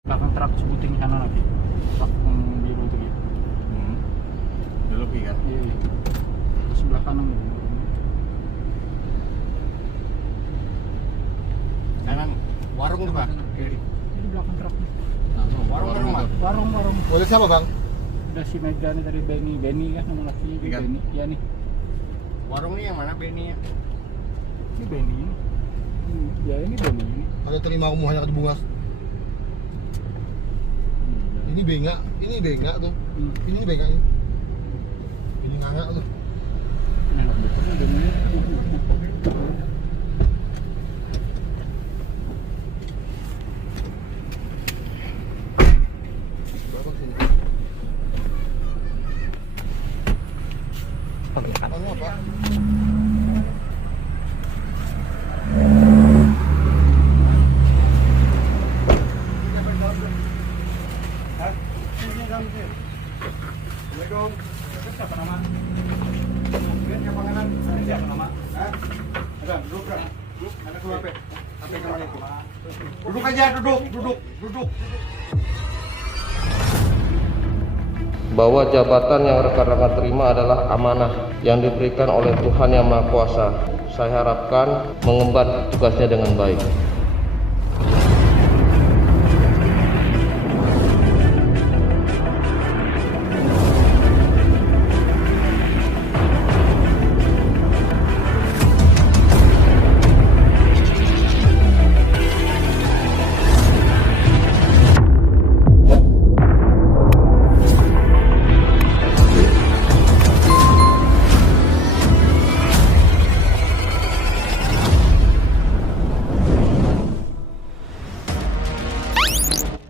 Belakang truk sebuting sana lagi. Truk yang biru itu gitu. Udah lebih kan? Iya, iya. Terus sebelah kanan. Kanan warung tuh, Bang. Kiri. Ini belakang truk. Warung rumah. Warung. Boleh siapa, Bang? Udah si Mega nih dari Benny kan nama lakinya Iya. Benny. Ya nih. Warung ini yang mana Benny ya? Ini Benny ini. Ya ini Benny ini. Ada terima kamu hanya ke bunga. Ini bengak tuh. Ini bengak ini. Ini nganga tuh. Enak betul nih Benny. Berapa sini? Anu apa? Assalamualaikum. Siapa nama? Siapa kanan? Siapa nama? Ada, duduk. Ada keluar HP. HP kemana itu? Duduk aja, duduk. Bahwa jabatan yang rekan-rekan terima adalah amanah yang diberikan oleh Tuhan Yang Maha Kuasa. Saya harapkan mengemban tugasnya dengan baik.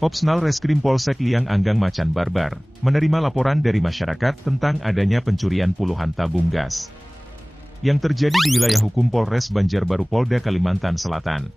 Opsnal Reskrim Polsek Liang Anggang Macan Barbar, menerima laporan dari masyarakat tentang adanya pencurian puluhan tabung gas yang terjadi di wilayah hukum Polres Banjarbaru Polda Kalimantan Selatan.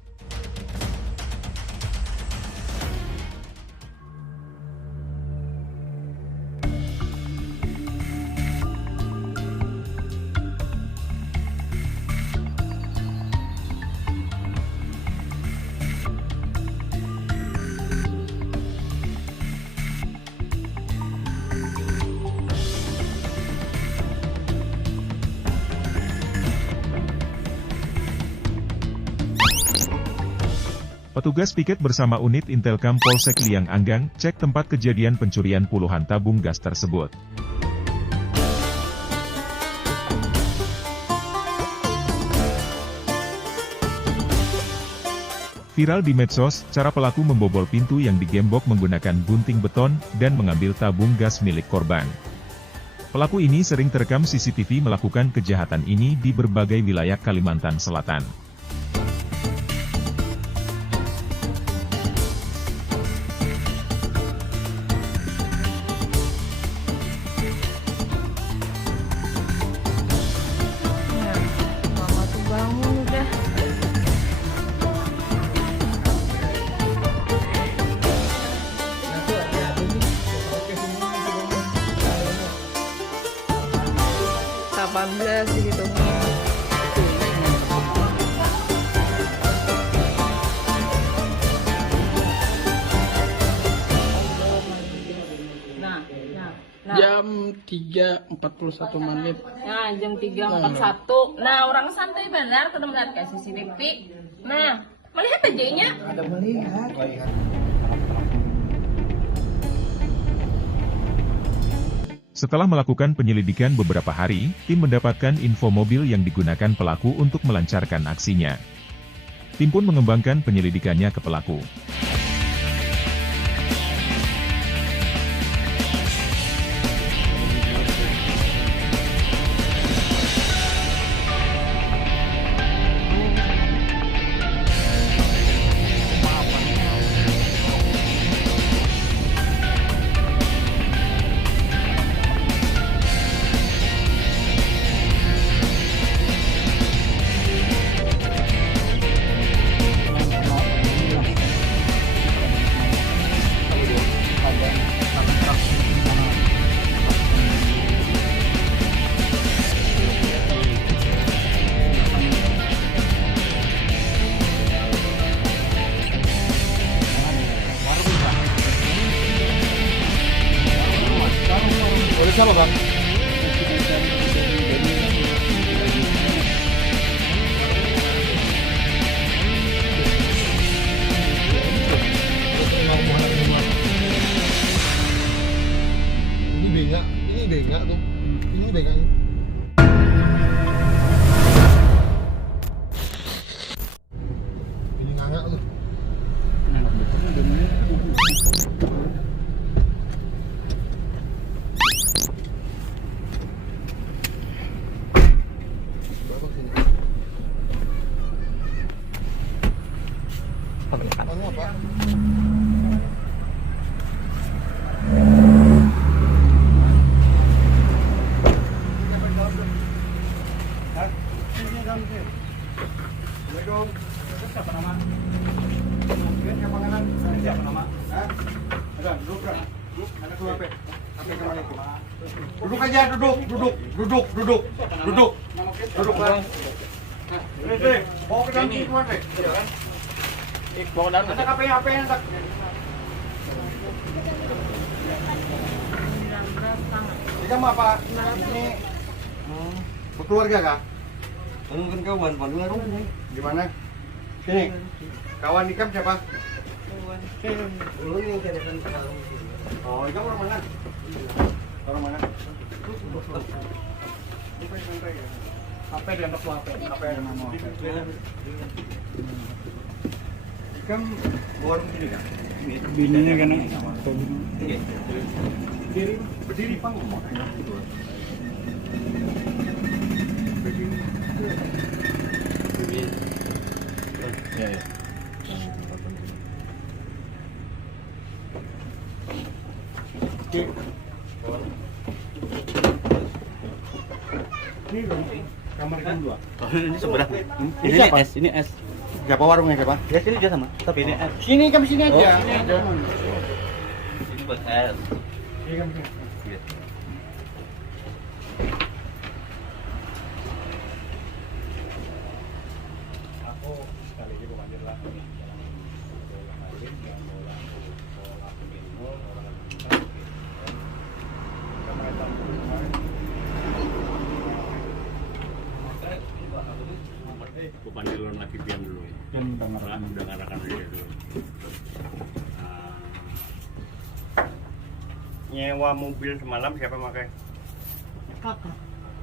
Petugas piket bersama unit Intelkam Polsek Liang Anggang cek tempat kejadian pencurian puluhan tabung gas tersebut. Viral di medsos, cara pelaku membobol pintu yang digembok menggunakan gunting beton dan mengambil tabung gas milik korban. Pelaku ini sering terekam CCTV melakukan kejahatan ini di berbagai wilayah Kalimantan Selatan. Mama tuh bangun udah. Delapan belas dihitungin. Nah, Jam 3.41 menit. nah jam 3.41. Nah, orang santai benar kalau melihat kayak CCTV. Nah, melihat aja nya. Ada melihat. Setelah melakukan penyelidikan beberapa hari, tim mendapatkan info mobil yang digunakan pelaku untuk melancarkan aksinya. Tim pun mengembangkan penyelidikannya ke pelaku. siapa bang? Ini bengak tuh. Ini bengaknya. Ini ngangak tuh. Anu apa? Hah? Sini kamu sini. Assalamualaikum. Siapa nama? Lihat siapa kanan? Siapa nama? Hah? Ada, duduk kan? Duduk. Anak keluar pe. Apa yang kemana itu? Duduk aja, duduk. Duduk kan? Dek, bawa ke dalam sini keluar dek. Bawa dalam. Ada apa yang tak? Kamu apa? Ini berkeluarga kah? Kan kawan, panduan. Gimana? Sini. Kawan Ikam siapa? Oh, Ikam orang mana? Orang mana? Apa dia anak apa? Apa yang nama? Ikam warung sini kan? Bininya kan Berdiri panggung. Ya, ya. Ini dong, kamar Ikam 2. Ini seberang. Ini Ini siapa? S, ini S. Siapa warungnya siapa? Ya sini dia sama, tapi ini S. Sini Ikam sini aja. Oh, sini aja. Ini buat S. Ikam sini. Aku sekali lagi memanggil lah. Aku panggil lagi pian dulu. Udah ngarakan dia dulu. Nyewa mobil semalam siapa pakai? Kakak,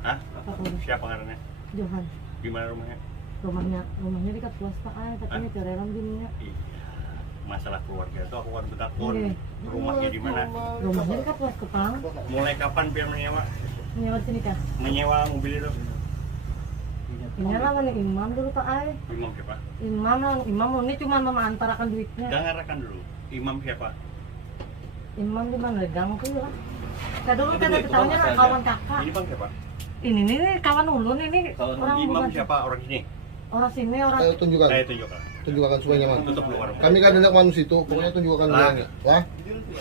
Hah? kakak Siapa karena? Johan. Di mana rumahnya? Rumahnya dekat swasta katanya cereran dunia. Iya. Masalah keluarga itu aku kan betakun. Iya. Rumahnya di mana? Rumahnya dekat swasta Pang. Mulai kapan biar menyewa? Nyewa di sini kah? Menyewa mobil itu? Ini lah kan imam dulu Pak Ai. Imam siapa? Imam ini cuma memantarakan duitnya. Dengarkan dulu. Imam siapa? Imam di mana gang tuh lah. Saya dulu kan ketahunya kawan kakak. Ini bang siapa? Ini nih kawan ulun ini orang Imam bukan. siapa? Orang sini? Orang sini orang. Ayo tunjukkan. Saya tunjukkan. Tunjukkan semuanya mas. Tutup dulu warung. Kami kan hendak manusia itu, pokoknya tunjukkan Lah. semuanya. Wah,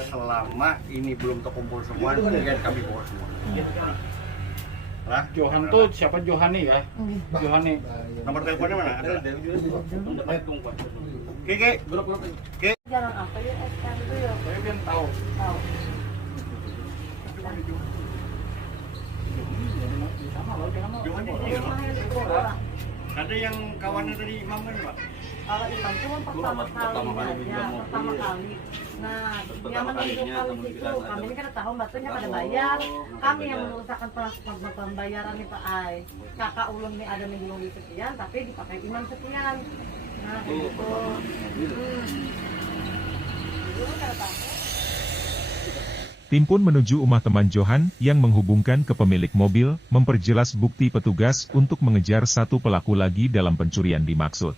Selama ini belum terkumpul semua, kemudian kami bawa semua. Lah, Johan tuh siapa Johani ya? Johani. nomor teleponnya mana? Ada. Keke, Jalan apa ya SK itu ya? Saya kan tahu. Tahu. Sama loh, jangan mau. Johan ini Rumahnya di Bogor. ada yang kawannya tadi Imam kan Pak? Kalau Imam cuma pertama kali aja, pertama kali. Nah, yang menunjukkan itu kami ini kan tahu batunya pada bayar. Kami yang mengusahakan pembayaran nih Pak Ai. Kakak ulun nih ada nih belum sekian, tapi dipakai Imam sekian. Nah, kayak gitu. Dulu kan tahu. Tim pun menuju rumah teman Johan yang menghubungkan ke pemilik mobil, memperjelas bukti petugas untuk mengejar satu pelaku lagi dalam pencurian dimaksud.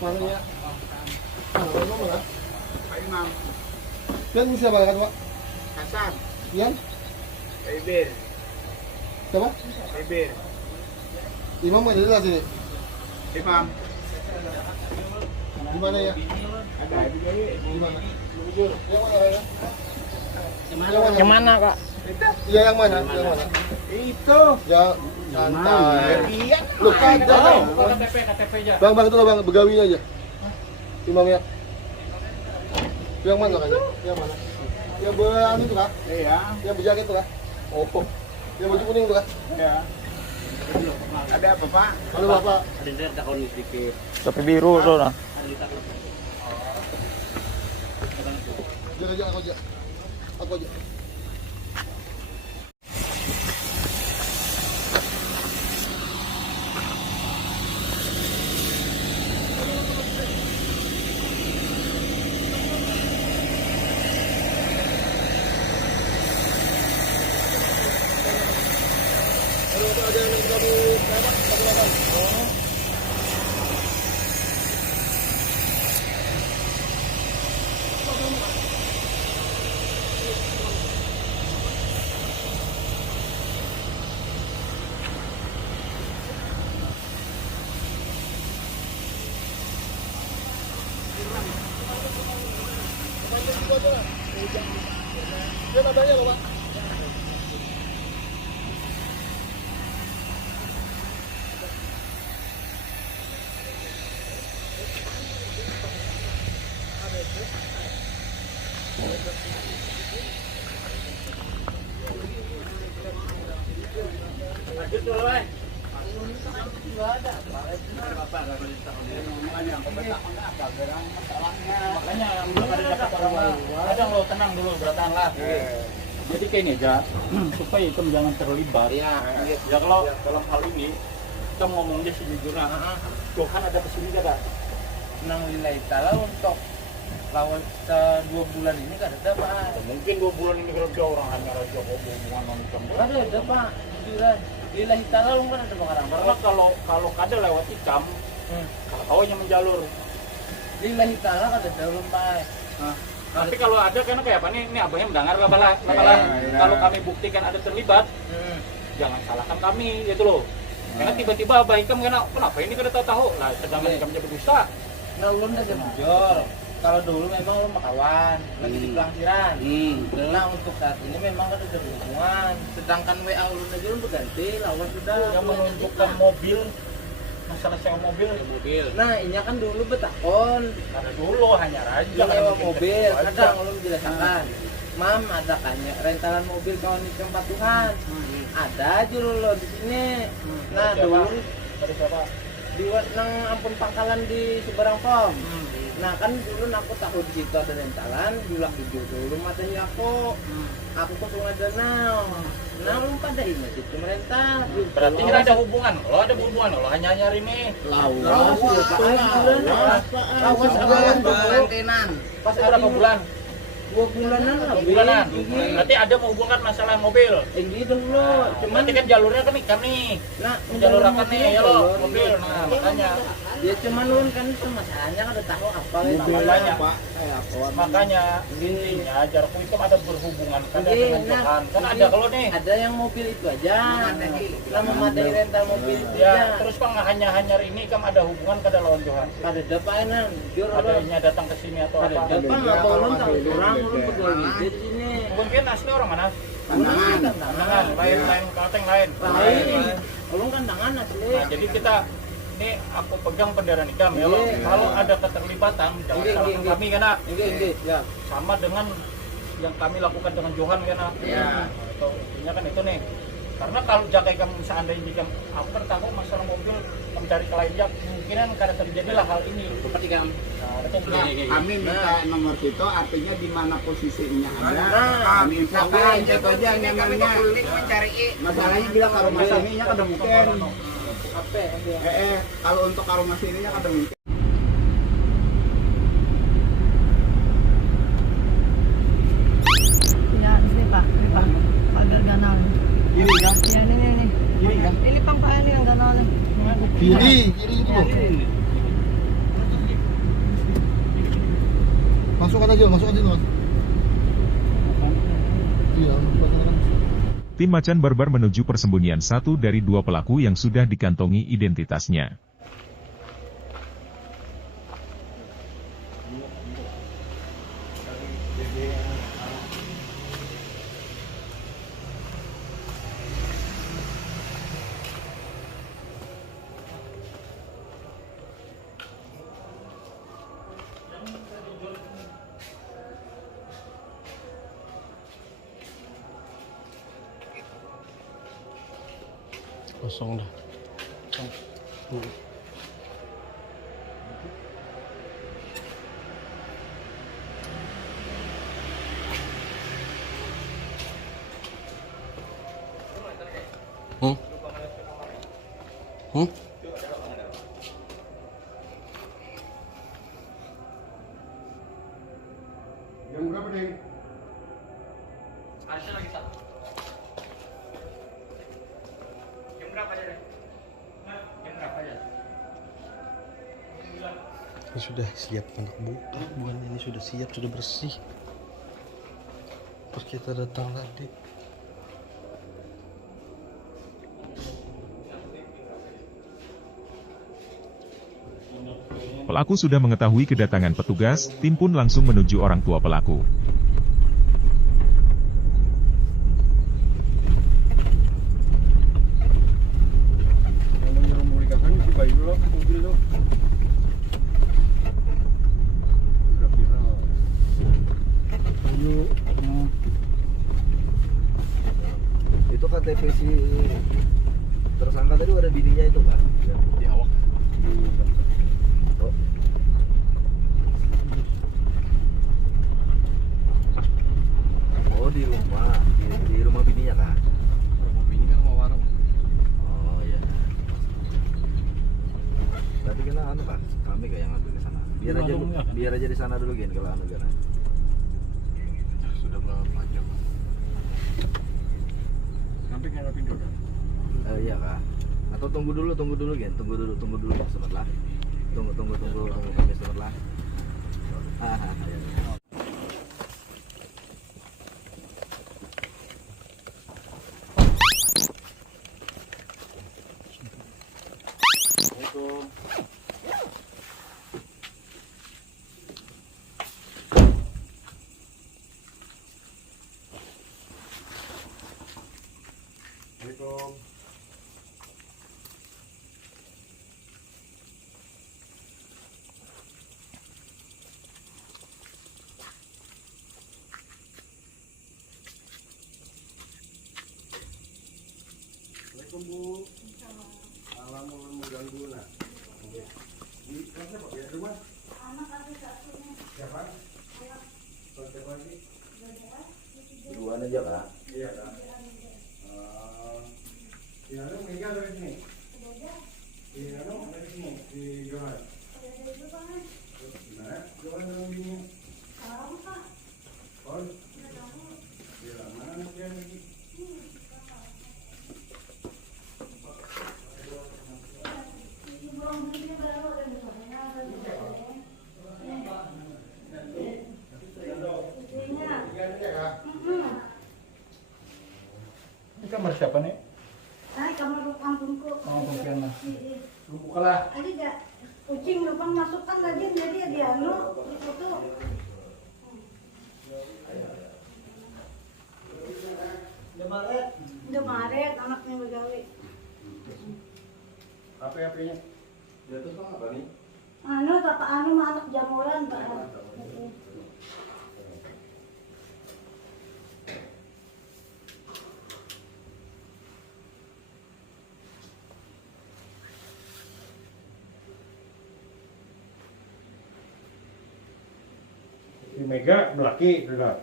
mana ya? Mana mana? Pak Imam. Pian siapa kan Pak? Hasan. Pian? Ibir. Siapa? Ibir. Imam ada di sini. Imam. Di mana ya? Ada di Di mana? Yang mana ya? Yang mana Kak? Iya yang mana? Yang mana? Itu. Ya santai. Iya. Lu kagak. KTP aja. Bang, itu loh bang, begawinya aja. Imamnya. Yang mana kan? Yang mana? Yang anu itu kah? Iya. Yang berjaket itu kah? Oh. Yang baju kuning itu kah? Iya. Ada apa, Pak? Halo Bapak. Tapi biru tuh nah. Jangan aku aja. Aku aja. Halo Bapak, ada yang kamu berapa? Dia nabanya loh Pak. Makanya belum ada dapat orang. Kadang lo tenang dulu, beratan lah. Jadi kayak ini aja, supaya hitam jangan terlibat. Ya kalau dalam hal ini kita ngomongnya sejujurnya, Tuhan ada kesini gak? Nang nilai tala untuk lawan 2 bulan ini kan ada Pak. Mungkin 2 bulan ini kerja orang hanya raja hubungan nonton. Ada Pak. Juran. Nilai tala lu kan ada barang. Karena kalau kada lewat hitam, kalau yang menjalur. Nilai tala kan ada dalam Pak. Tapi kalau ada kan kayak apa nih? Ini abangnya mendengar lah. Kalau kami buktikan ada terlibat, jangan salahkan kami, gitu loh. Karena tiba-tiba abah Ikam kenapa ini kada tahu lah, sedangkan Ikam jadi berdusta. Nah ulun udah bujur. Kalau dulu memang ulun kawan, lagi di pelangsiran. Nah untuk saat ini memang kan ada hubungan. Sedangkan WA ulun aja ulun berganti, lawan sudah. Yang menunjukkan mobil, masalah sewa mobil. Nah ini kan dulu betakon. Karena dulu hanya raja. Nyewa mobil, kadang ulun bilasakan. Mam ada kan rentalan mobil kawan di tempat Tuhan. Ada aja lo di sini. Nah dulu Dari siapa? di nang ampun pangkalan di Seberang Pom. Nah kan dulu aku tahu di situ ada rentalan, bilang hijau dulu matanya aku. Aku kok ada nah lu pada ini situ merentah. Berarti ini ada hubungan. Lo ada hubungan, lo hanya nyari nih. Lawas Karantinan. Pas berapa bulan? 2 bulanan lah. 2 bulanan. Berarti ada menghubungkan masalah mobil. Tinggi dulu, cuman Berarti kan jalurnya kan Ikam nih. nah Jalur apa nih ya lo mobil. Nah makanya. ya cuman lu kan itu masalahnya kan udah tahu apa Nah, makanya intinya jarakku itu ada berhubungan kan dengan Tuhan. Kan ada kalau nih. ada yang mobil itu aja kita memadai rental mobil itu Ya, aja terus Bang hanya ini kan ada hubungan kada lawan Tuhan. ada depanan jujur lo Adanya datang ke sini atau ada apa? depan nggak boleh tahu kurang lu pegawai di sini Mungkin asli orang mana? Pandangan Pandangan, lain Kalteng lain. lain ulun kan tangan asli Nah, jadi kita ini aku pegang bendera Ikam ya lo. Iya. Kalau ada keterlibatan jangan Iya, salahkan iya. kami karena ini ya sama dengan yang kami lakukan dengan Johan karena Iya. atau intinya kan itu nih. Karena kalau jaga Ikam seandainya jika aku kan tahu masalah mobil mencari kelainan kemungkinan karena terjadilah hal ini. Seperti Ikam. Nah, itu Kami minta nomor itu artinya di mana posisinya ada. Nah, Kami infokan itu aja nyamannya. Masalahnya bila kalau masaninya kada mungkin. apa dia Kalau untuk aroma sininya kada mungkin. Ya, ini Pak, pagar ganal. Ini ya. Ya, ini. Ini ya. Ini pang Pak ini yang ganal. Kiri itu loh. Masukkan aja mas. Iya, masukkan. Tim Macan Barbar menuju persembunyian satu dari 2 pelaku yang sudah dikantongi identitasnya. Kosong dah. Jam berapa deh? Ada lagi satu. Jam berapa aja deh? Jam berapa aja? Ini sudah siap anak bukan ini sudah siap, sudah bersih. Pas kita datang tadi. Pelaku sudah mengetahui kedatangan petugas, tim pun langsung menuju orang tua pelaku. Kalau nyuruh memulihkan si bayi dulu mobil tuh. Udah viral. Ayo. Itu KTP si tersangka tadi ada bininya itu kan? Di awak. Oh. Oh di rumah bininya kan? Rumah bini kan mau warung. Oh iya. Tapi kena anu kan? Kami kayak yang ngambil ke sana. Biar aja di sana dulu Gen kalau anu Gen. Sudah berapa jam? Sampai kayak pintu kan? Iya kak. Atau tunggu dulu Gen. Tunggu dulu ya sebentar. Tunggu kami sebentar. Iya. Assalamualaikum. Assalamualaikum Bu. Malam mengganggu nak. Di kelasnya Pak, di rumah? Anak ada satu nih. Siapa? Siapa lagi? Duluan aja kak. Iya Kak. Di Anu meninggal dari sini. Di Anu dari sini di Johan. Gimana? Johan dengan bininya. Oh. Iya, mana anaknya lagi? Ini kamar siapa nih? Ay, kamar kampungku. Oh, kampungnya. Lu bukalah. Ada gak kucing lupa masukkan lagi jadi dia anu itu. Udah Maret anaknya begawe. HP-nya. Di atas bang apa nih? Anu tata anu mah anak jamuran Pak. Si Mega belaki juga.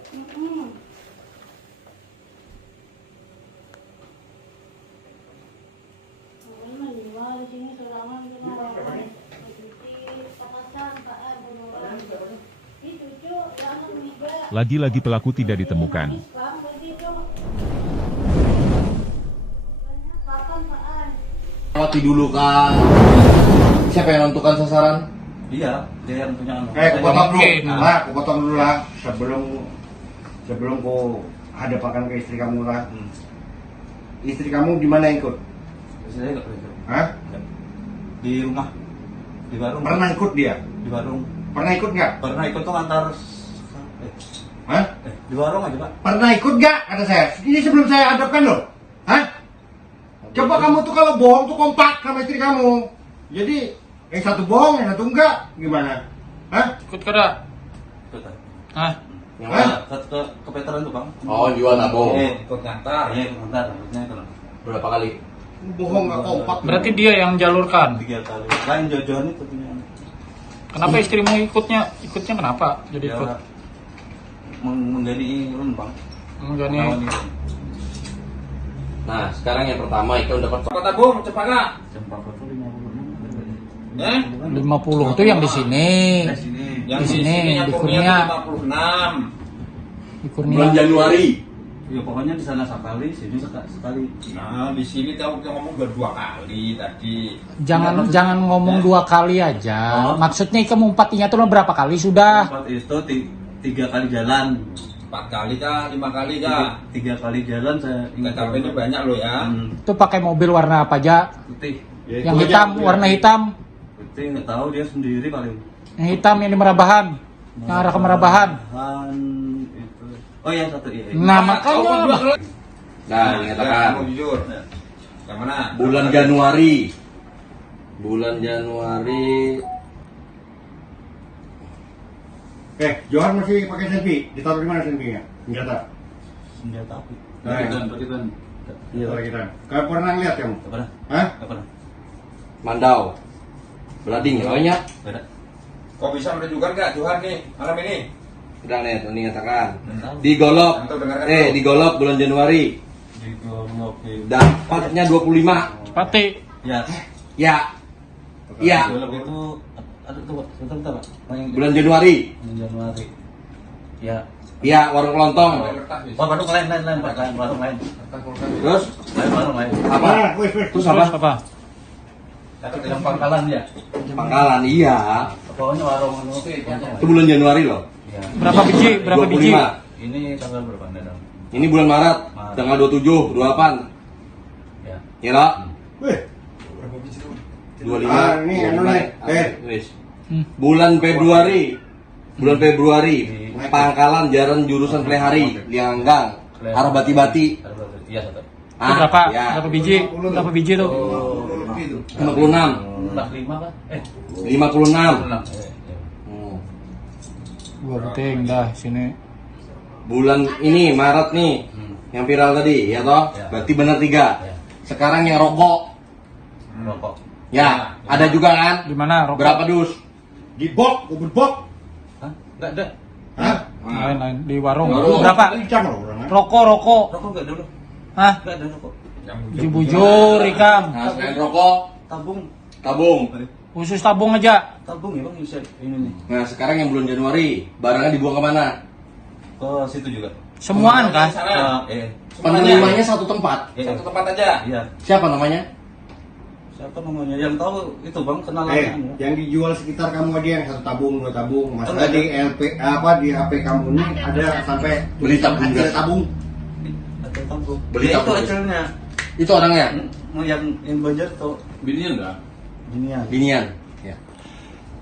Di sini serangan kemarin. Papasan Pak beneran. Itu cucu anak Mega. Lagi-lagi pelaku tidak ditemukan. Mati dulu kan. Siapa yang menentukan sasaran? Iya, dia yang punya anu. Aku potong dulu. Lah, aku potong dulu lah sebelum ku hadapakan ke istri kamu lah. Istri kamu di mana ikut? Saya nggak pernah. Hah? Di rumah, di warung. Pernah ikut dia? Di warung. Pernah ikut nggak? Pernah ikut tuh antar. Hah? Di warung aja Pak. Pernah ikut nggak? Kata saya. Ini sebelum saya hadapkan loh. Hah? Coba kamu tuh kalau bohong tuh kompak sama istri kamu. Jadi yang satu bohong, yang satu enggak, gimana? Hah? Ikut kada? Ikut. Hah? Hah? Ke veteran tuh Bang. Oh jual nabung. Ikut ngantar. Iya, ikut ngantar. Maksudnya kalau Berapa kali? Bohong nggak kompak. Berarti dia yang jalurkan. 3 kali. Lain jauh-jauhan itu punya. Kenapa istrimu ikutnya kenapa jadi ikut? Ya, menggali Bang. Menggani. Nah, sekarang yang pertama Ika udah dapat Kota Bung, Cempaka. Cempaka tuh 56. 50 itu yang di sini. Di sini di Kurnia. 56. Di Kurnia. bulan Januari. Ya pokoknya di sana sekali, sini sekali. Nah, di sini kamu ngomong udah 2 kali tadi. Jangan ngomong 2 kali aja. Maksudnya Ika mumpatinya tuh berapa kali sudah? 4 itu 3 kali jalan. 4 kali kah? 5 kali kah? 3 kali jalan saya ingat. TKP-nya banyak loh ya. Itu pakai mobil warna apa aja? Putih. Yang hitam, warna hitam. Putih nggak tahu dia sendiri paling. Yang hitam yang di Merabahan. Yang arah ke Merabahan. Itu. Oh ya satu iya. Nah, makanya. Nah, dikatakan Kamu jujur. Yang mana? bulan Januari. Bulan Januari. Johan masih pakai senpi. Ditaruh di mana senpinya? Senjata. Senjata api. Nah, Kita. Iya. Taruh kita. Kau pernah lihat kamu? Nggak pernah. Hah? Nggak pernah. Mandau. Belading ya, banyak. Beda. Kok bisa menunjukkan nggak Johan nih malam ini? Udah nih, ini katakan. Digolok. Antum dengarkan Digolok bulan Januari. Di Golok. Dapatnya 25. Pati. Ya. Ya. Ya. Golok itu ada tuh sebentar Pak. Bulan Januari. Januari. Ya. Ya, warung kelontong. Oh, warung lain Pak, warung lain. Terus Warung lain. apa? Terus apa? Apa? Yang Pangkalan ya. Pangkalan, iya. Pokoknya warung Itu bulan Januari loh. Ya. Berapa biji? Berapa biji? 25. Ini tanggal berapa Dadang? Ini bulan Maret, tanggal 27, 28. Ya. Ya lah. Wih, 25. Ah, ini anu nih. Wis. Bulan Februari. Bulan Februari. Pangkalan Jalan jurusan Plehari, Lianggang, arah Bati-Bati. Iya, satu. Itu berapa? Ya. Berapa biji? Berapa biji tuh? 56. 45 Pak. 56. 6. Hmm. Gua penting dah sini. Bulan ini Maret nih, yang viral tadi, ya toh? Ya. Berarti benar 3. Ya. Sekarang yang rokok. Rokok. Ya, ada juga kan? Di mana rokok? Berapa dus? di bok, kubur bok. Hah? Enggak ada. Hah? Lain di warung. Warung. Berapa? Kencang loh orang. Rokok. Rokok enggak dulu. Hah? Enggak ada rokok. Bujur Ikam. Nah, selain rokok, Tabung. tabung. Khusus tabung aja. Tabung ya Bang, bisa ini nih. Nah, sekarang yang bulan Januari, barangnya dibuang kemana? Ke situ juga. Semuaan kan? Penerimanya satu tempat. Satu tempat aja. Iya. Siapa namanya? Siapa namanya? Yang tahu itu Bang, kenalan. Yang dijual sekitar kamu aja yang 1 tabung, 2 tabung. Masalah Oh, di LP di HP kamu ini ada sampai Beli tabung hasil gas. tabung. Ada tabung. Beli Ya, tabung. itu hasilnya. Itu orangnya? Yang Banjar itu Binian enggak? ginian. Binian. Ya.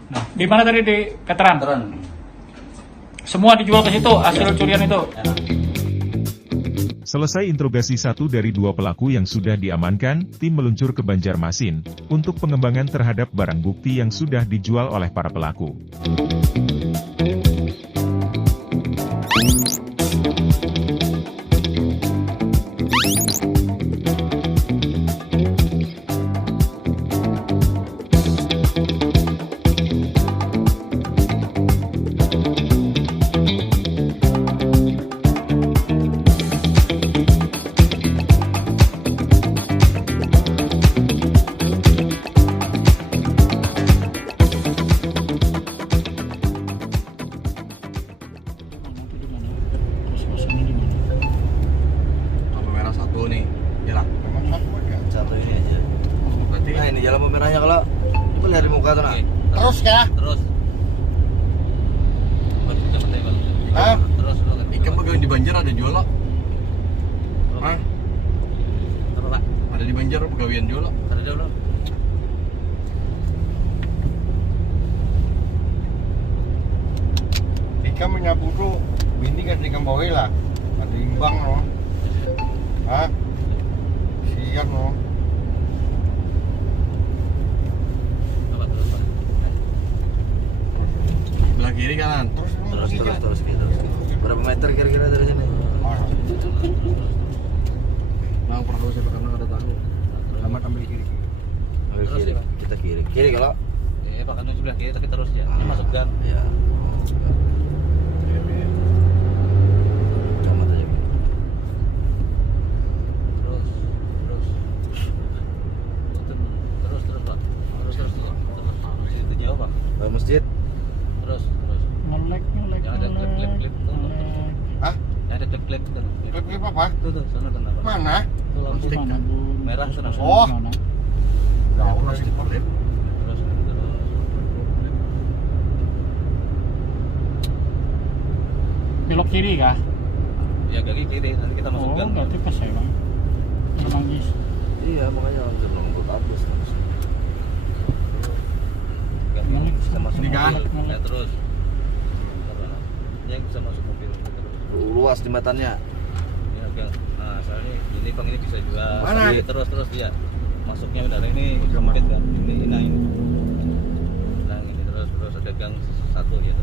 Nah, di mana tadi di veteran? Teran. Semua dijual ke situ hasil curian itu. Selesai interogasi 1 dari 2 pelaku yang sudah diamankan, tim meluncur ke Banjarmasin untuk pengembangan terhadap barang bukti yang sudah dijual oleh para pelaku. Lampu merah 1 nih. Jalan. Satu ini aja. Berarti Nah ini jalan pemerahnya kalau coba lihat di muka tuh nak. Terus ya? Terus. Hah? Terus. ikan pegawai di Banjar ada jual lo. Hah? Apa Pak? Ada di Banjar pegawaian jual lo. Ada dulu. Ika menyambung tuh bini kan di Kamboja lah. Ada imbang loh. Hah? Siang loh. Apa terus Pak? Belah kiri kanan. Terus gitu. Berapa meter kira-kira dari sini? Bang perahu siapa karena ada tahu. Selamat ambil kiri. Ambil kiri. Kita kiri. Kiri kalau. Pak kan sebelah kiri tapi terus ya. Ini masuk gang. Ya. Camat aja. Terus Pak. Terus. Itu jauh Pak. Ke masjid. Terus. Ngelek. Yang ada klip-klip tuh. Hah? Yang ada klip-klip tuh. Klip apa? Tuh, sana kenapa? Mana? Tuh lampu Mana, Bu? merah sana. Oh. Mana? Jauh lah di klip. Terus. Belok kiri kah? Ya kaki kiri, nanti kita masuk Oh, gang. berarti pas ya bang. Manggis. Iya, makanya langsung nunggu abis. Gang Ngelek. bisa masuk Ini kan? mobil. Ngelek. Ya terus. Yang bisa masuk mobil terus. Luas jembatannya. Ya gang. Nah, soalnya ini Bang ini bisa juga. Mana? Iya, terus dia. Masuknya udah ini sempit kan. Ini. Nah ini terus ada gang satu ya.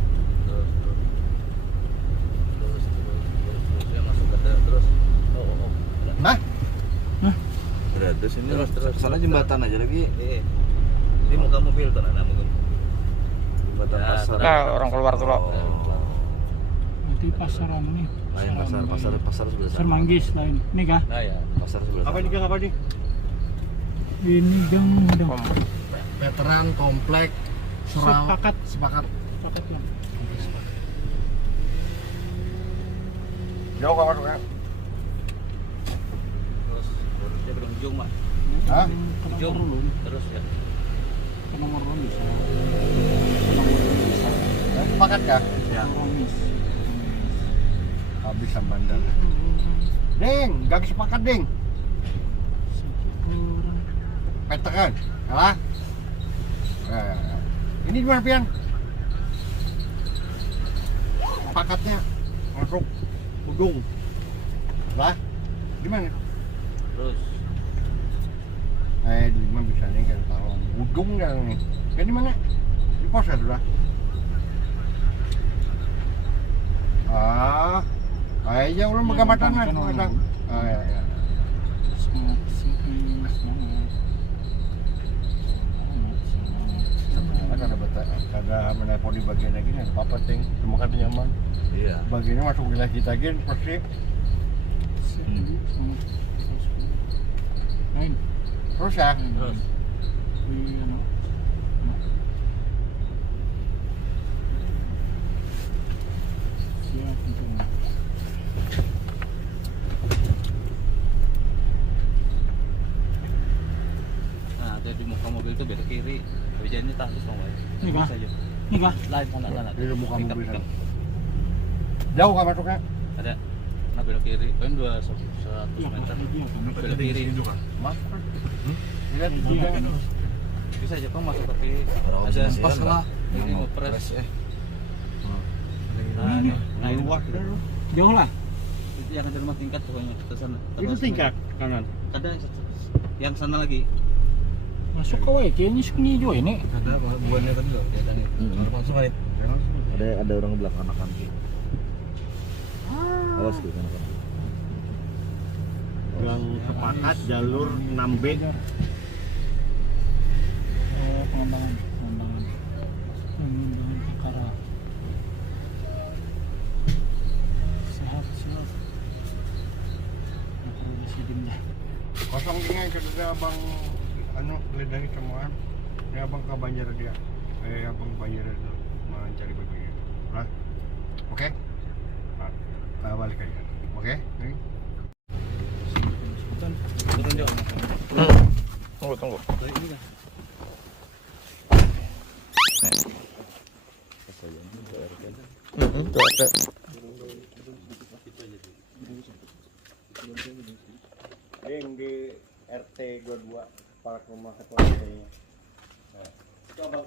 Terus ya masuk ada terus. Oh. Hah? Terus ini Terus. sana jembatan aja lagi. Ini muka mobil tuh anak mobil. Jembatan Ya, pasar. terus. orang keluar dulu. Oh. Nanti pasaran nih. Lain pasar sebelah Pasar sana. Manggis lain. Ini kah? Nah ya. Pasar sebelah sana. Apa nih, Gang? Apa nih? Ini gang udah. Veteran komplek Sepakat. sepakat. Sepakat lah. Jauh kamu masuknya? Terus dia belum ujung mak. Hah? Ke Ujung. nomor ulun. Terus ya. Ke nomor ulun bisa. Ke nomor ulun bisa. Sepakat kah? Ya. Manggis. Habis bandar. Ding, gak sepakat ding. Veteran, salah. Ini gimana Pian? Sepakatnya masuk Udung. Lah, gimana? Terus. Di mana bisanya kan tahu. Udung kan nih. Kan di mana? Di pos ya sudah. Kayaknya udah megamatan kan. Ya. Ada menelpon di bagian lagi nih, apa ting, semua kan nyaman. Iya. Bagiannya masuk wilayah kita gini, persip. Lain. Terus ya, Terus. Siap itu. Nah, ada di muka mobil itu belok kiri. Hujannya tandus dong, Pak. Ini kah? Saja. Ini kah? Lain sana. Ini muka Pick up, mobil. pick up. jauh kan masuknya? Ada. Nah, belok kiri. Kan 200 Iya, meter. dia kan. Belok kiri. Masuk kan? Lihat, Iya kan. Bisa aja Pak masuk tapi Orang ada sini pas kan, lah. Pak. Ini Mau ngepres. press, Nah, ini. Nah, ini luas. Jauh lah. itu yang ada rumah tingkat pokoknya ke sana. Itu Terus tingkat kanan. Ada yang sana lagi. Masuk ke WK ini segini juga ini. Ada buahnya kan juga. Ya tadi. Langsung aja. Ada orang belakang anak-anak. Awas tuh anak-anak. Yang sepakat jalur 6B. Pengembangan perkara. Sehat. Kosong tinggal itu ada abang geledangi semua. Ini abang ke Banjar dia. Abang Banjar itu mencari bajunya. Nah, oke. Nah, balik aja. Oke. Ini. Turun dia. Tunggu. Yang di RT 22 para rumah ketua RT-nya. Nah, itu abang.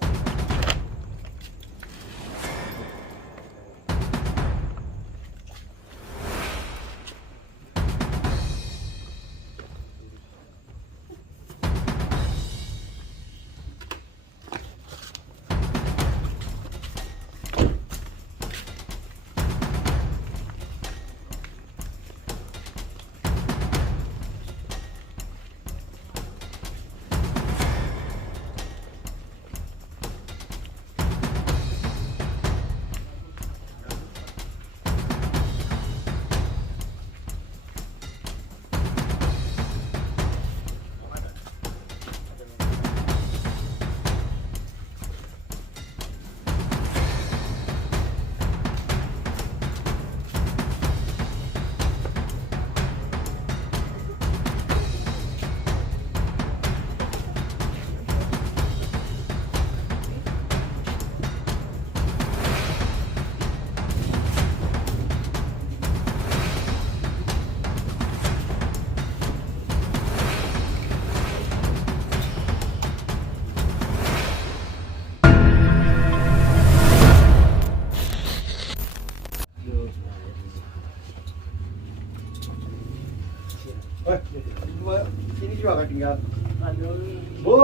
Sini juga kan tinggal. Aduh. Bu,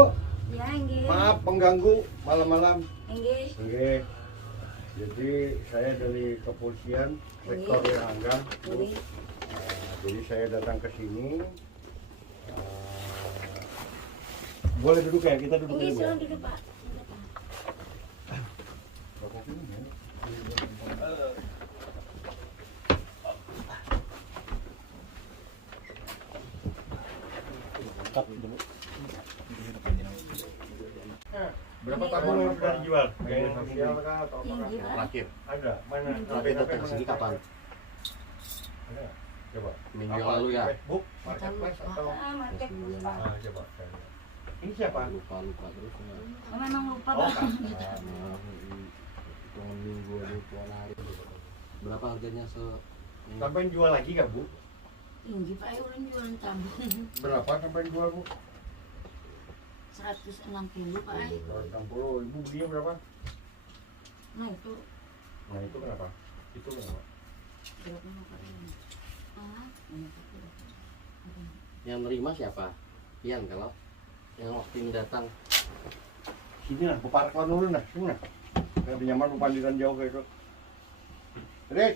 Ya, nggih. maaf mengganggu malam-malam. Nggih. Oke. Jadi saya dari kepolisian sektor Rangga. Nggih. Jadi saya datang ke sini. Boleh duduk ya? Kita duduk Nggih, dulu ya. silakan duduk, Pak. Berapa tabung yang sudah dijual? Gaya sosial kah atau apa? Tinggi, Pak. Terakhir. Ada. Mana? Tapi datang ke sini kapan? Ada. Coba. Minggu yang Apa, lalu ya. Facebook, marketplace atau? Market, Pak. Coba. Saya lihat. Ini siapa? Lupa terus ya. Oh, memang lupa, Oh, Pak. Hitungan minggu hitungan hari. Berapa harganya sampai jual lagi gak Bu? Tinggi, Pak. Ulun jualan tabung. Berapa sampai jual Bu? 160, Pak. 160. Ibu belinya berapa? Nah, itu Nah itu kenapa? Itu kenapa? berapa Pak? Yang nerima siapa? Ian kalau yang waktu ini datang. Sini lah, buparkan dulu nah, sini nah. Lebih nyaman bupandiran jauh kayak itu. Rik,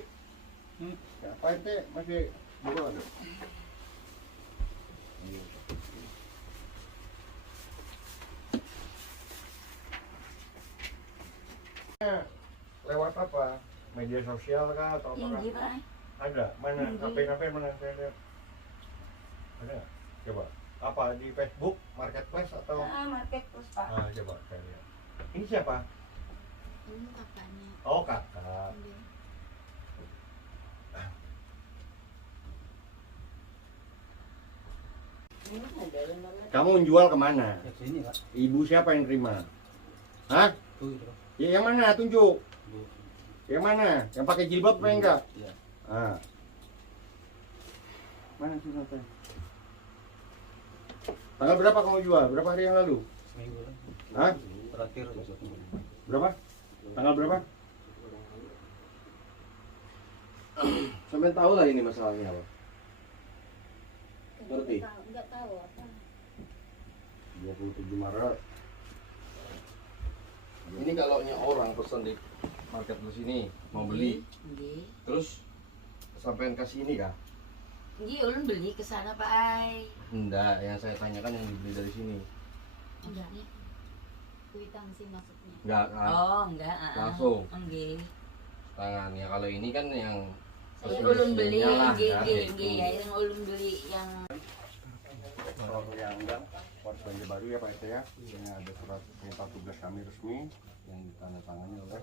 apa itu masih buka ada? Lewat apa? Media sosial kah atau apa? Tinggi, Pak. Ada, mana? Tinggi. HP mana saya lihat? Ada? Coba. Apa di Facebook, marketplace atau? Market plus, Pak. Coba saya lihat. Ini siapa? Ini kakaknya. Oh kakak. Ini ada lembaga. Kamu menjual kemana? Ya sini Pak. Ibu siapa yang terima? Hah? Tuh itu. Ya yang mana? Tunjuk. Yang mana? Yang pakai jilbab apa enggak? Iya. Mana suratnya? Tanggal berapa kamu jual? Berapa hari yang lalu? Seminggu kan. Hah? Terakhir Berapa? Tanggal berapa? Sampai tahu lah ini masalahnya apa? Ngerti? Enggak tahu apa. 27 Maret. Ini kalau orang pesan di marketplace ini mau beli, Nggih. terus sampean ke sini kah? Nggih, ulun beli ke sana, Pak Ai. Enggak, yang saya tanyakan yang dibeli dari sini. Enggak nih. Kuitang sih maksudnya. Enggak kan? Oh, enggak. Langsung. Nggih. Tangan ya kalau ini kan yang Ulun beli, lah, nggih, kan, nggih, gitu. nggih. Ya, yang ulun beli yang Surat yang enggak, surat belanja baru ya Pak RT ya. Ini ada surat perintah tugas kami resmi yang ditandatangani oleh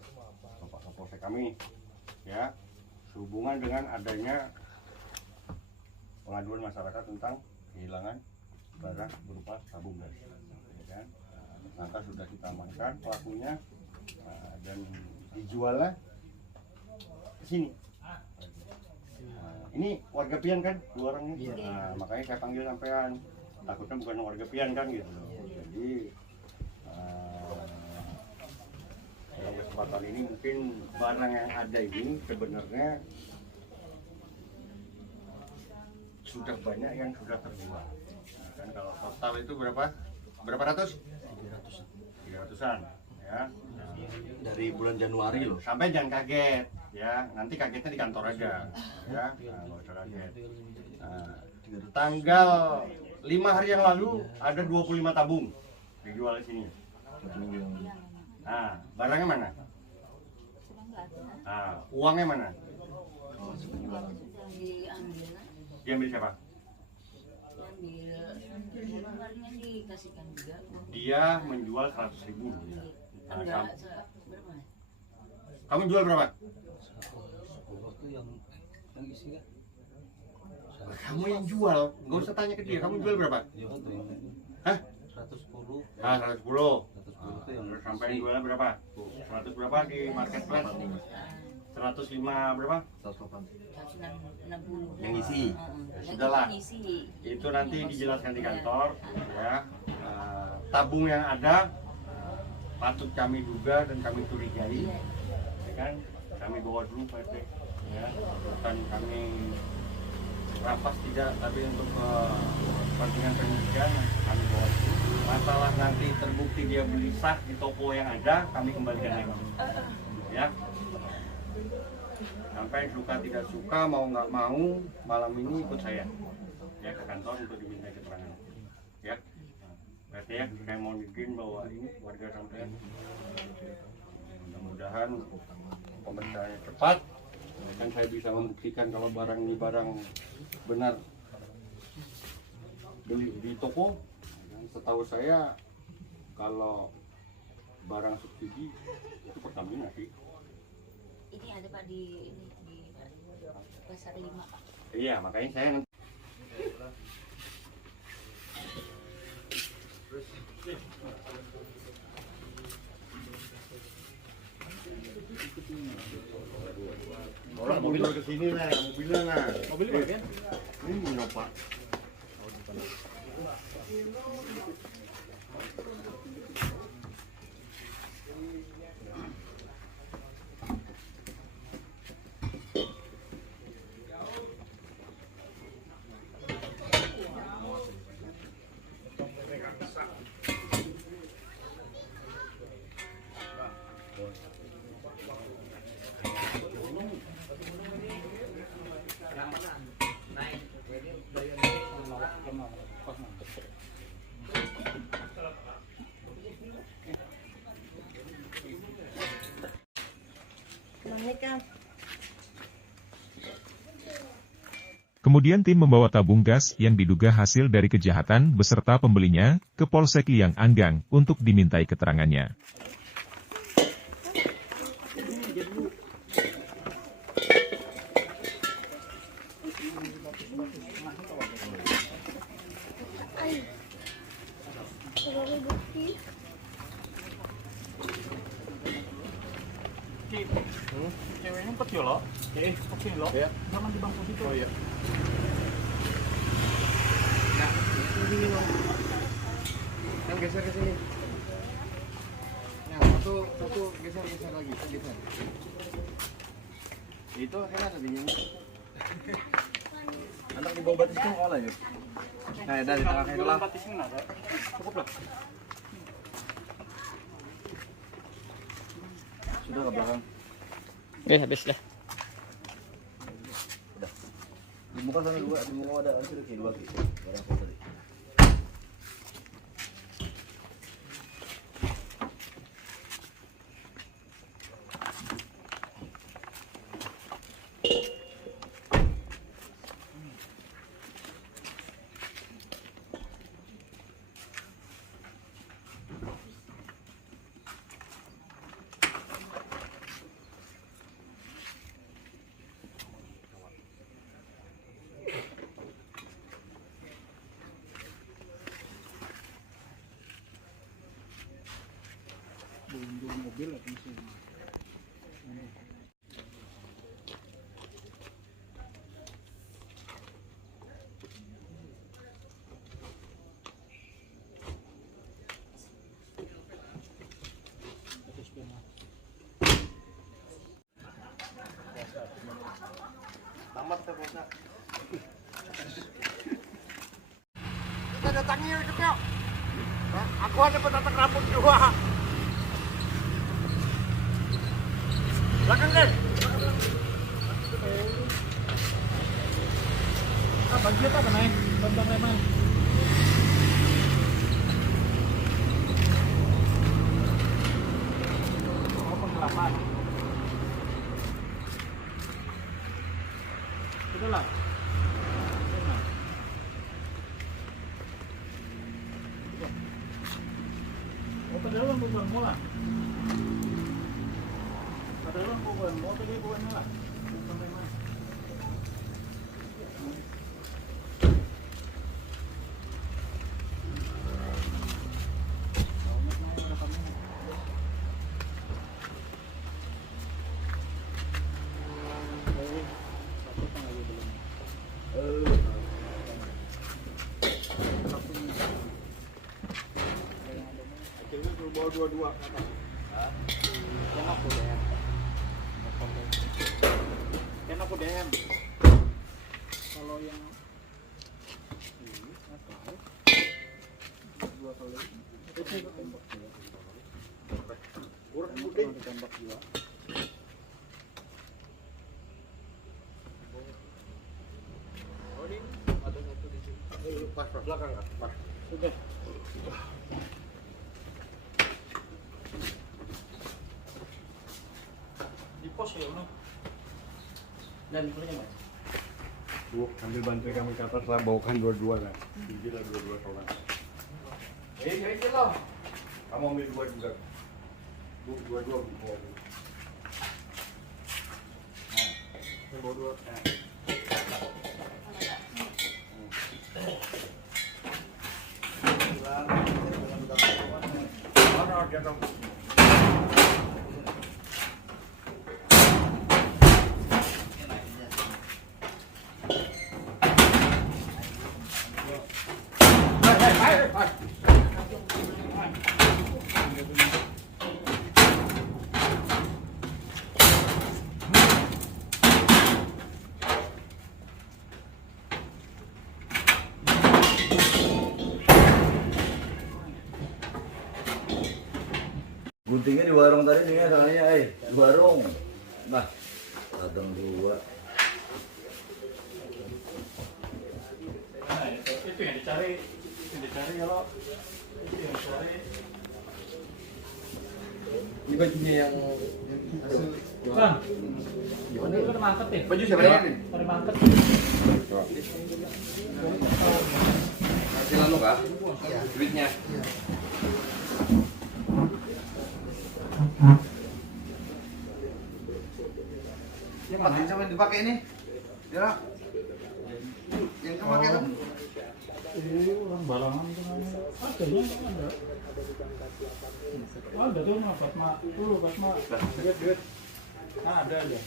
Bapak Kapolsek kami, ya, sehubungan dengan adanya pengaduan masyarakat tentang kehilangan barang berupa tabung gas, ya kan? Tersangka sudah kita amankan pelakunya dan dijualnya ke sini. Ini warga Pian kan, dua orang ini. Makanya saya panggil sampean. Takutnya bukan warga Pian kan gitu. Jadi dalam kesempatan ini mungkin barang yang ada ini sebenarnya sudah banyak yang sudah terjual. Nah, kan kalau total itu berapa? Berapa ratus? 300-an ya. Dari bulan Januari loh. Sampai jangan kaget ya, nanti kagetnya di kantor aja ya. Nah, nggak usah kaget. Nah, tanggal 5 hari yang lalu ada 25 tabung dijual di sini. Nah, barangnya mana? Nah, uangnya mana? diambil. Diambil siapa? Diambil dikasihkan juga. Dia menjual 100.000. Nah, Enggak, berapa? kamu jual berapa? Itu yang isi kan? Kamu yang jual, nggak usah tanya ke dia. Kamu jual berapa? Iya kan tuh yang Hah? 110. Ah, 110. 110 itu yang Terus sampai jualnya berapa? 100 berapa di marketplace? 105 berapa? 160. Yang isi. Ya, sudahlah. Itu nanti dijelaskan di kantor ya. Tabung yang ada patut kami duga dan kami curigai, ya kan? Kami bawa dulu Pak RT, ya. Dan kami rapas tidak, tapi untuk kepentingan penyelidikan kami bawa itu. Masalah nanti terbukti dia beli sah di toko yang ada, kami kembalikan lagi. Ya. Sampai suka tidak suka, mau nggak mau, malam ini ikut saya ya ke kantor untuk diminta keterangan. Ya. Berarti ya, saya mau bikin bahwa ini warga sampean. Mudah-mudahan pemeriksaannya cepat dan saya bisa membuktikan kalau barang ini barang benar beli di toko. Setahu saya kalau barang subsidi itu Pertamina sih. Ini ada Pak di Pasar 5 Pak. Iya, makanya saya nanti orang mobil ke sini nah, mobilnya nah. Mobil kan? Ini nyoba. Kemudian tim membawa tabung gas yang diduga hasil dari kejahatan beserta pembelinya ke Polsek Liang Anggang untuk dimintai keterangannya. Ceweknya empet ya lo? Oke lo? Jangan di bangku situ. Oh iya. Nah, ini loh. Yang geser ke sini. Nah, satu geser lagi, geser. Itu kan ada di sini. Anak di bawah batis itu olah ya. Nah, dari tengah itu lah. Batis ini ada. Cukup lah. Sudah ke belakang. Habis dah. Udah. Di muka sana dua, di muka ada hancur ke dua gitu. Barang tadi. Mobil atau mesin. Tamat ke Polsek. Kita datangi yuk, yuk. Aku ada petatak rambut dua. Belakang deh. Bagian apa naik? Bambang Leman. Oh, penggelapan. Sudah lah. Oh, padahal bukan mula. Padahal bukan mau tadi bukan lah. Bukan Leman. Bawa dua-dua kata. Yang aku DM. Yang aku DM. Kalau kalau yang ini atau 2 kali itu tembak juga. Kurang ditembak juga. Oh ini ada satu di sini. Pas belakang kan? Pas. Sudah. Di pos ya, no? Dan dikulinya mas. Bu, ambil bantuin kami ke atas lah, bawakan dua-dua kan. Gila dua-dua orang. Ini loh. Kamu ambil dua juga. Bu, dua-dua bu. Nah, ini bawa dua. Mana dia dong? Guntingnya di warung tadi nih ya, tangannya, di warung. Nah, datang dua. Nah, itu yang dicari kalau itu yang dicari. Ini bajunya yang Bang, gimana itu udah mangket ya? baju siapa ini? Udah mangket. Hasilan lo kah? Duitnya. Yang penting sama yang dipakai ini. Ya. Yang kamu pakai tuh. Ini orang balangan tuh namanya. Adanya ada. Ada tuh mah Batma. Tuh Batma. Duit. Nah, ada aja.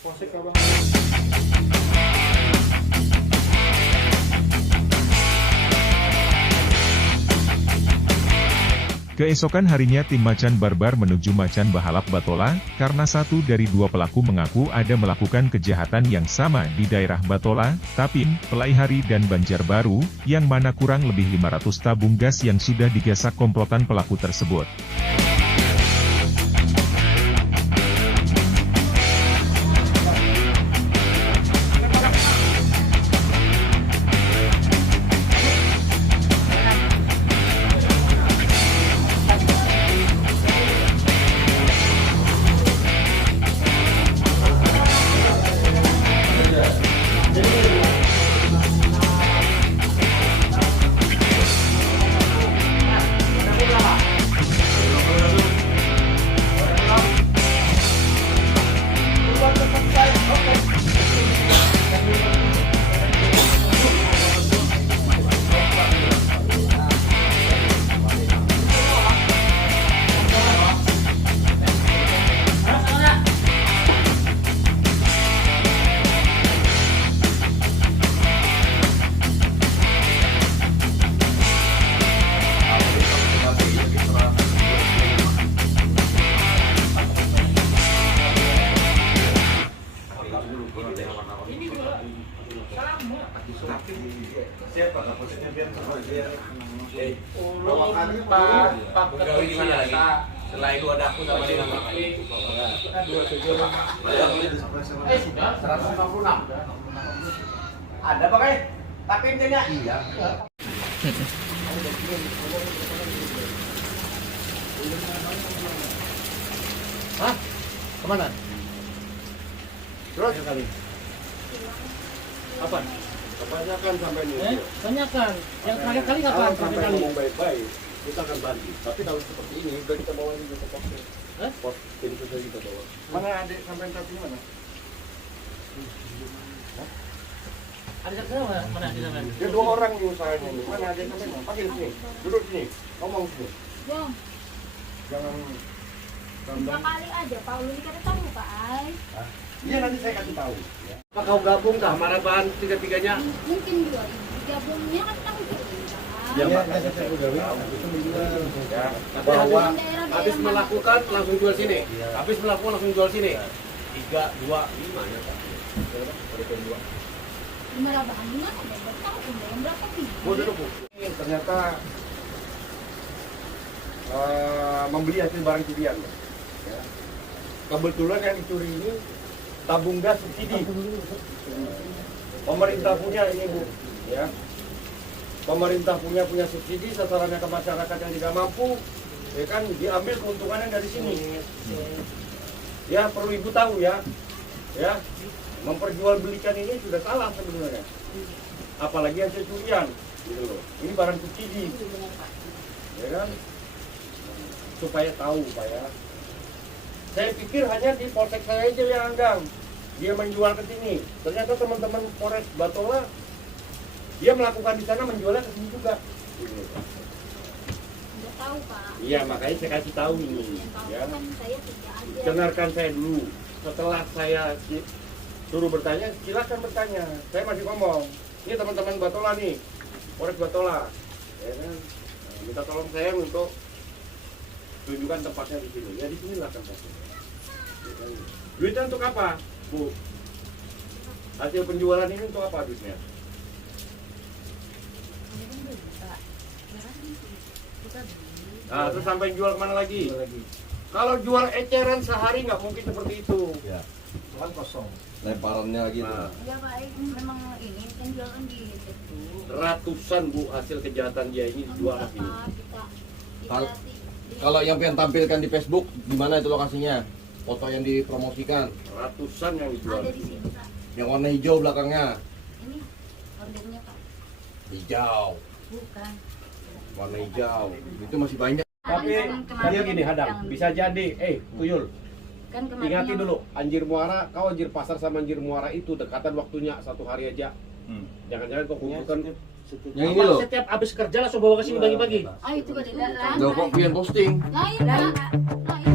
Posek abang. Keesokan harinya tim Macan Barbar menuju Macan Bahalap Batola, karena satu dari dua pelaku mengaku ada melakukan kejahatan yang sama di daerah Batola, Tapin, Pelaihari dan Banjarbaru, yang mana kurang lebih 500 tabung gas yang sudah digasak komplotan pelaku tersebut. Setelah itu ada aku sama dia nama ini. Sudah 156. Ada pakai? Tapi intinya iya. Hah? Kemana? Terus kali. Kapan? Tanyakan sampai ini. Tanyakan. Yang terakhir kali kapan? Sampai ngomong baik-baik, kita akan bantu. Tapi kalau seperti ini, udah kita bawa juga ke pos. Pos tim sudah kita bawa. Mana adik sampai tadi mana? Ada satu mana di sana? Dia 2 orang di usahanya ini. Mana adik sampai mana? Panggil sini. Duduk sini. Ngomong sini. Bang, Jangan 2 kali aja Pak Uli kata tahu Pak Ai. Iya nanti saya kasih tahu. Ya. Apa kau gabung dah Maraban tiga-tiganya? Mungkin 2 gabungnya kan tahu juga. Ya, makanya saya udah ya. Bahwa habis melakukan langsung jual sini. Habis melakukan langsung jual sini. 3, 2, 5 ya Pak. Lima rabahan gimana? Berapa tahun? Dalam berapa minggu? Bu, duduk Bu. Ini ternyata membeli hasil barang curian. Ya. Kebetulan yang dicuri ini tabung gas subsidi. Pemerintah punya ini Bu, ya. Pemerintah punya subsidi, sasarannya ke masyarakat yang tidak mampu, ya kan, diambil keuntungannya dari sini. Ya, perlu Ibu tahu ya, memperjualbelikan ini sudah salah sebenarnya. Apalagi hasil curian, gitu loh. Ini barang subsidi, ya kan, supaya tahu Pak ya. Saya pikir hanya di polsek saya aja yang anggang, dia menjual ke sini. Ternyata teman-teman Polres Batola, dia melakukan di sana, menjualnya ke sini juga. Gitu loh, Pak. Udah tahu Pak. Iya, makanya saya kasih tahu ini. Ya. Kan saya tidak ada. Dengarkan saya dulu. Setelah saya suruh bertanya, silakan bertanya. Saya masih ngomong. Ini teman-teman Batola nih, Polres Batola. Ya kan? Nah, minta tolong saya untuk tunjukkan tempatnya di sini. Ya di sinilah tempatnya. Ya kan? Duitnya untuk apa, Bu? Hasil penjualan ini untuk apa duitnya? Nah, terus sampai jual kemana lagi? Kalau jual eceran sehari nggak mungkin seperti itu. Ya. Kan kosong. Lemparannya gitu. Nah, Ya Pak, memang ini kan jualan di situ. ratusan Bu hasil kejahatan dia ini dijual ke sini. Kal- Kalau yang pengen tampilkan di Facebook, di mana itu lokasinya? Foto yang dipromosikan. Ratusan yang dijual. Ada di sini Pak. Yang warna hijau belakangnya. Ini ordernya Pak. Hijau. Bukan. Warna hijau. Itu masih banyak. Tapi dia gini hadang, bisa jadi, Tuyul, Kan kemarin ingati yang- dulu, anjir muara, kau anjir pasar sama anjir muara itu dekatan waktunya 1 hari aja. Jangan-jangan kau kumpulkan. Yang ini loh. Setiap habis kerja langsung bawa ke sini bagi-bagi. Ah itu kan tidak lah. Loh kok pian posting? Nah iya Pak. Nah iya